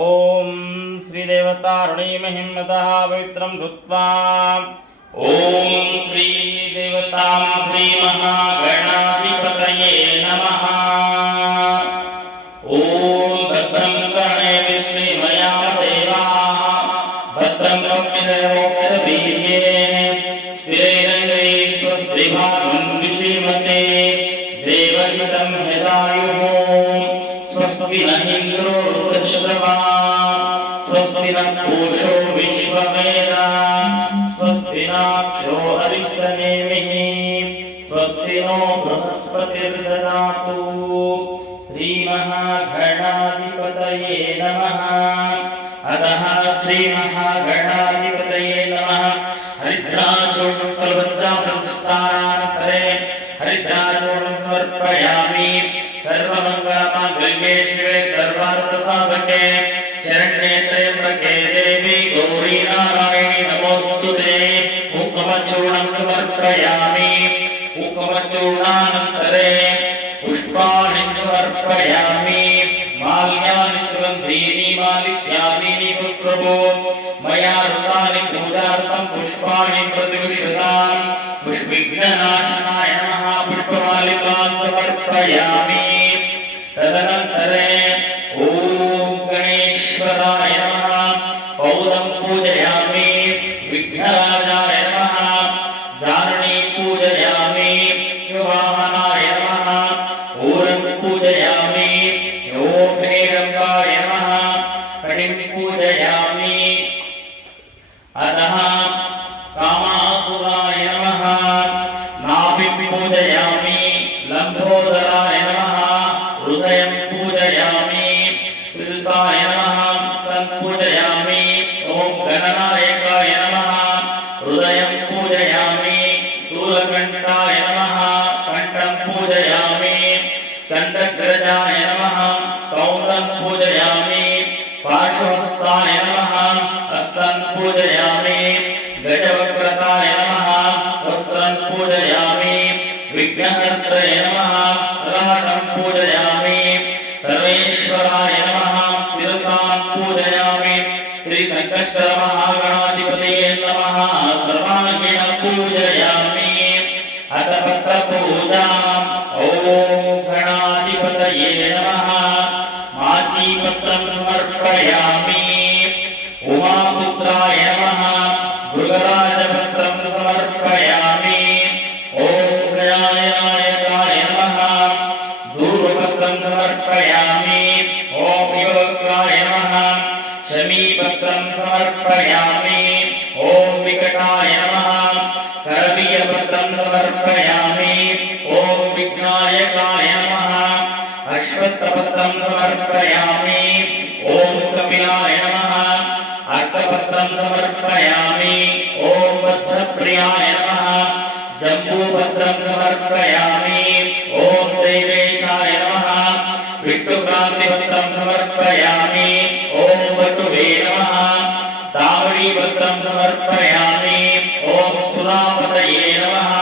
ओम श्रीदेवतारुणीमहिमतः पवित्रं धृत्वा ओम श्रीदेवता श्रीमहागणाधिपतये नमः। ओम भद्रं कर्णेभिः देवाः भद्रं वक्षस्थैर्यैः स्थिरैरङ्गैः स्वस्तिभागं विषीमते देवहितं हितायुः। स्वस्ति न इन्द्रो वृषभाः स्वस्ति न पूषो विश्ववेदाः स्वस्ति नाक्षो अरिष्टनेमिः स्वस्ति नो बृहस्पतिर्ददातु। श्रीमहागणाधिपतये नमः। अतः श्रीमहागणाधिपतये नमः। हरिद्राचूर्णफलवज्रापस्तानान्तरे हरिद्राचूर्णं समर्पयामि। सर्वमङ्गलमाङ्गल्ये शिवे सर्वार्थसाधके शरण्ये त्र्यम्बके देवी गौरी नारायणि नमोऽस्तुते। कुङ्कुमचूर्णं समर्पयामि। कुङ्कुमचूर्णानन्तरे पुष्पाणि समर्पयामि। माल्यानि सुगन्धीनि मालिक्यादीनि प्रभो मया ऋतानि पूजार्थं पुष्पाणि प्रतिगृह्यताम्। पुष्पविघ्ननाशनाय नमः पुष्पमालिकान् समर्पयामि। तदनन्तरे ॐ गणेश्वराय नमः पौदं पूजयामि। विघ्नराजाय नमः जाननी पूजयामि। वाहनाय नमः ऊरं पूजयामि। ॐ हेरम्बाय नमः कटिं पूजयामि। अतः कामासुराय नमः नाभिं पूजयामि। लम्बोदराय नमः हृदयं पूजयामि। कृताय नमः तं पूजयामि। ॐ गणनायकाय नमः हृदयं पूजयामि। स्थूलकण्ठाय नमः कण्ठं पूजयामि। स्कन्दग्रजाय नमः स्तौलं पूजयामि। पार्श्वस्थाय नमः हस्तं पूजयामि। गजवक्रताय नमः वस्त्रं पूजयामि। विघ्नहर्त्रे नमः ललाटं पूजयामि। सर्वेश्वराय नमः शिरसां पूजयामि। श्रीसङ्कष्टमहागणाधिपतये नमः सर्वाङ्गेन पूजयामि। अथ पत्रपूजाम् ॐ गणाधिपतये नमः माचीपत्रं समर्पयामि। उमापुत्राय नमः भृगराजपत्रं समर्पयामि। ॐ गजाननायकाय नमः दूर्वपत्रं समर्पयामि। ॐ विवक्त्राय नमः शमीपत्रं समर्पयामि। ॐ विकटाय नमः करवीरपत्रं समर्पयामि। ॐ विघ्नायकाय नमः अश्वत्थपत्रं समर्पयामि। ॐ कपिलाय नमः अर्कपत्रं समर्पयामि। ॐ भद्रप्रियाय नमः जम्बूपत्रं समर्पयामि। ॐ देवेशाय नमः विष्णुक्रान्तिपत्रं समर्पयामि। ॐ वटुवे नमः ताम्रीपत्रं समर्पयामि। ॐ सुरापतये नमः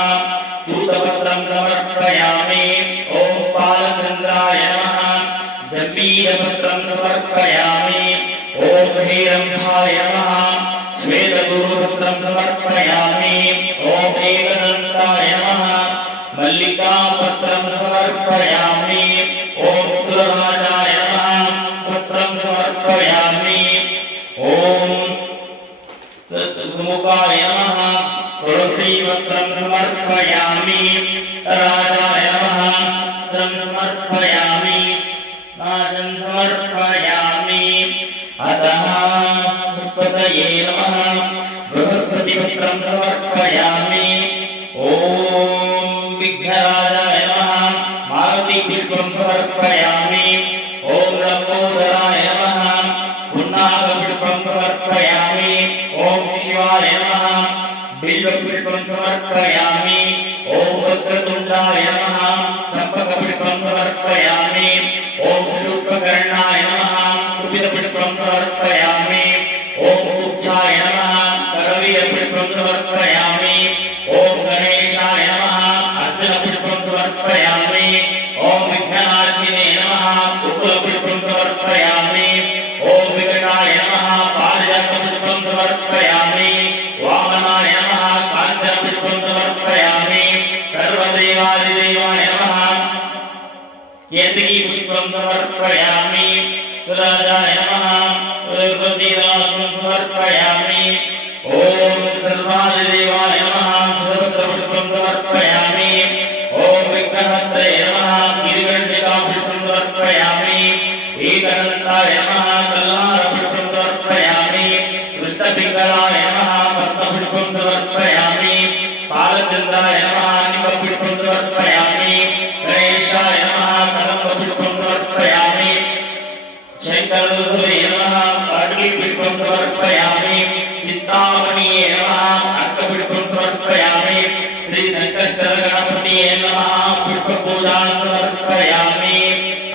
चूतपत्रं समर्पयामि। ॐ बालचन्द्राय नमः जम्बीरपत्रं समर्पयामि। ॐ हेरम्भाय नमः श्वेतगुरुपत्रं समर्पयामि। ॐ एकदन्ताय नमः मल्लिकापत्रं समर्पयामि। ॐ सुरराजाय नमः पत्रं समर्पयामि। ॐ सुमुखाय नमः तुलसीपत्रं समर्पयामि। राजाय नमः पत्रं समर्पयामि। राजं समर्पयामि। अतः बृहस्पतये नमः बृहस्पतिपत्रं समर्पयामि। ॐ विघ्नराजाय नमः मारुतिपुष्पं समर्पयामि। ॐ लम्बोदराय नमः पुन्नागपुष्पं समर्पयामि। ॐ शिवाय नमः बिल्वपुष्पं समर्पयामि। ॐ वक्रतुण्डाय नमः चम्पकपुष्पं समर्पयामि। ॐ शूर्पकर्णाय नमः कुपितपुष्पं समर्पयामि। ॐ कुक्षाय नमः करवीरपुष्पं समर्पयामि। ॐ गणेशाय नमः अर्जुनपुष्पं समर्पयामि। ॐ विघ्ननाशिने नमः कुकुलपुष्पं समर्पयामि। ॐ देवादिदेवाय नमः केतकी पुष्पं समर्पयामि सुराजाय नमः रुद्रतीरासनं समर्पयामि ॐ सर्वादिदेवाय नमः सर्वपुष्पं समर्पयामि ॐ विघ्नहत्रे नमः गिरिकण्डिकापुष्पं समर्पयामि एकदन्ताय नमः कल्लारपुष्पं समर्पयामि कृष्णपिङ्गलाय नमः पद्मपुष्पं समर्पयामि बालचन्द्राय नमः निमपुष्पं समर्पयामि गणेशाय नमः कदम्बपुष्पं समर्पयामि शङ्करदुर्गे नमः पाटलीपुष्पं समर्पयामि चिन्तामणिये नमः अर्कपुष्पं समर्पयामि श्रीसङ्कष्टगणपतये नमः पुष्पपूजां समर्पयामि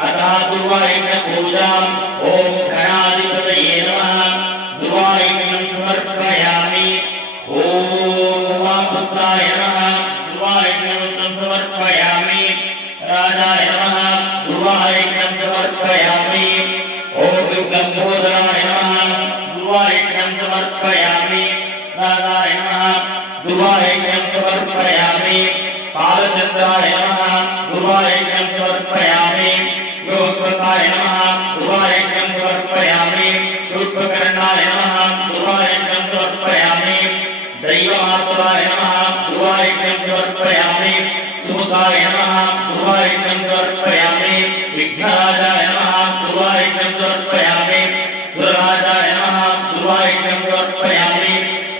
अतः दुर्वायज्ञपूजाम् ॐ गणाधिपतये नमः दुर्वायज्ञं समर्पयामि ॐ उमापुत्राय नमः दुर्वायज्ञं समर्पयामि राजाय नमः दुर्वायज्ञं समर्पयामि ॐ विघ्नबोधनाय नमः दुर्वायज्ञं समर्पयामि राजाय नमः दुर्वायज्ञं समर्पयामि बालचन्द्राय नमः दुर्वायज्ञं समर्पयामि योगवताय नमः दुर्वायज्ञं समर्पयामि शूर्पकर्णाय नमः दुर्वायज्ञं समर्पयामि दैवमातुराय नमः दुर्वायज्ञं समर्पयामि सुमुखाय नमः दुर्वायज्ञं समर्पयामि विघ्नराजाय नमः दुर्वायज्ञं समर्पयामि सुरराजाय नमः दुर्वायज्ञं समर्पयामि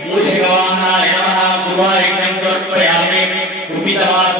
मूषिकवाहनाय नमः दुर्वायज्ञं समर्पयामि कुपितवास